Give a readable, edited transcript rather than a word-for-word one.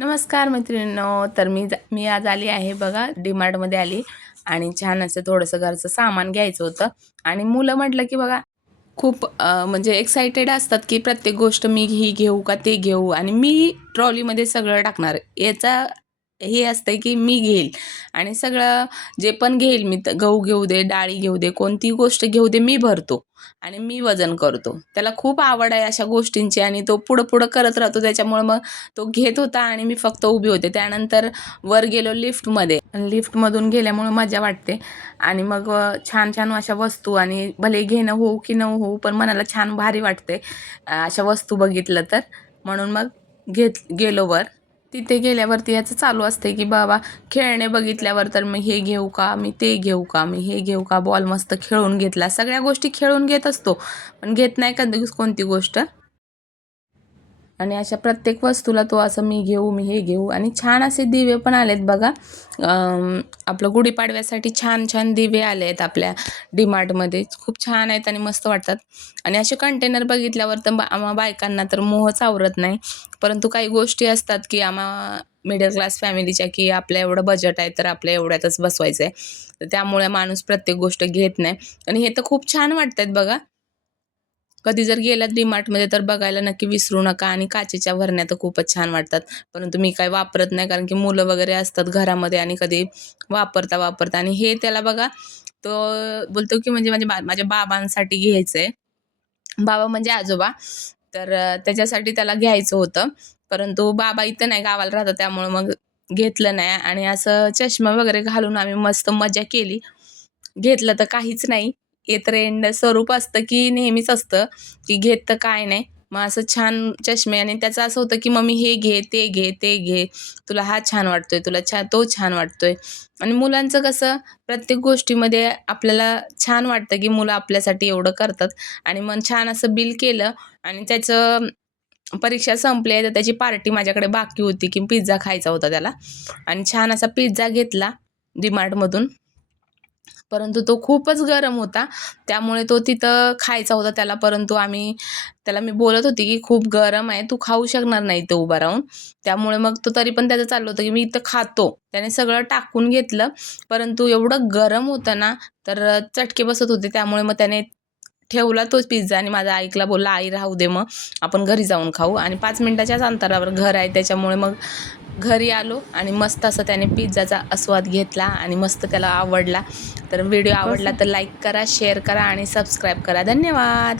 नमस्कार मैत्रिणींनो. तर मी आज आली आहे बघा, डीमार्टमध्ये आली आणि छान असं थोडंसं घरचं सामान घ्यायचं होतं. आणि मुलं म्हटलं की बघा खूप म्हणजे एक्सायटेड असतात की प्रत्येक गोष्ट मी ही घेऊ का ते घेऊ, आणि मी ट्रॉलीमध्ये सगळं टाकणार. याचा हे असतंय की मी घेईल आणि सगळं जे पण घेईल मी, गहू घेऊ दे, डाळी घेऊ दे, कोणतीही गोष्ट घेऊ दे, मी भरतो आणि मी वजन करतो. त्याला खूप आवड आहे अशा गोष्टींची आणि तो पुढं पुढं करत राहतो. त्याच्यामुळे मग तो घेत होता आणि मी फक्त उभी होते. त्यानंतर वर गेलो लिफ्टमध्ये. लिफ्टमधून गेल्यामुळे मजा वाटते आणि मग छान छान अशा वस्तू, आणि भले घेणं होऊ की न होऊ पण मनाला छान भारी वाटते अशा वस्तू बघितलं तर. म्हणून मग गेलो वर. तिथे गेल्यावरती याचं चालू असते की बाबा खेळणे बघितल्यावर तर मी हे घेऊ का, मी ते घेऊ का, मी हे घेऊ का. बॉल मस्त खेळून घेतला, सगळ्या गोष्टी खेळून घेत असतो पण घेत नाही कधी कोणती गोष्ट. आणि अशा प्रत्येक वस्तूला तो असं मी घेऊ, मी हे घेऊ. आणि छान असे दिवे पण आलेत बघा. आपलं गुढीपाडव्यासाठी छान छान दिवे आले आहेत आपल्या डीमार्टमध्ये. खूप छान आहेत आणि मस्त वाटतात. आणि असे कंटेनर बघितल्यावर तर आम्हा बायकांना तर मोहच आवरत नाही. परंतु काही गोष्टी असतात की आम्हा मिडल क्लास फॅमिलीच्या, की आपल्या एवढं बजेट आहे तर आपल्या एवढ्यातच बसवायचं आहे, तर त्यामुळे माणूस प्रत्येक गोष्ट घेत नाही. आणि हे तर खूप छान वाटत आहेत बघा. कधी जर गेलात डीमार्टमध्ये तर बघायला नक्की विसरू नका. आणि काचेच्या भरण्या तर खूपच छान वाटतात, परंतु मी काही वापरत नाही कारण की मुलं वगैरे असतात घरामध्ये आणि कधी वापरता. आणि हे त्याला बघा, तो बोलतो की म्हणजे माझ्या बाबांसाठी घ्यायचं आहे. बाबा म्हणजे आजोबा. तर त्याच्यासाठी त्याला घ्यायचं होतं, परंतु बाबा इथं नाही, गावाला राहतात, त्यामुळं मग घेतलं नाही. आणि असं चष्मा वगैरे घालून आम्ही मस्त मजा केली. घेतलं तर काहीच नाही. हे ट्रेंड स्वरूप असतं की नेहमीच असतं की घेत तर काय नाही. मग असं छान चष्मे, आणि त्याचं असं होतं की मम्मी हे घे, ते घे, ते घे, तुला हा छान वाटतोय, तुला तो छान वाटतोय. आणि मुलांचं कसं प्रत्येक गोष्टीमध्ये आपल्याला छान वाटतं की मुलं आपल्यासाठी एवढं करतात. आणि मग छान असं बिल केलं आणि त्याचं परीक्षा संपली आहे तर त्याची पार्टी माझ्याकडे बाकी होती की पिझ्झा खायचा होता त्याला. आणि छान असा पिझ्झा घेतला डीमार्टमधून. परंतु तो खूपच गरम होता, त्यामुळे तो तिथं खायचा होता त्याला. परंतु त्याला मी बोलत होती की खूप गरम आहे, तू खाऊ शकणार नाही इथं उभा राहून. त्यामुळे मग तो तरी पण त्याचं चाललं होतं की मी इथं खातो. त्याने सगळं टाकून घेतलं, परंतु एवढं गरम होतं ना, तर चटके बसत होते. त्यामुळे मग त्याने ठेवला तोच पिझ्झा आणि माझा आईला बोलला, आई राहू दे, मग आपण घरी जाऊन खाऊ. आणि 5 मिनिटाच्याच अंतरावर घर आहे, त्याच्यामुळे मग घरी आलो आणि मस्त असं त्याने पिझ्झाचा आस्वाद घेतला आणि मस्त त्याला आवडला. तर व्हिडिओ आवडला तर लाईक करा, शेअर करा आणि सबस्क्राईब करा. धन्यवाद.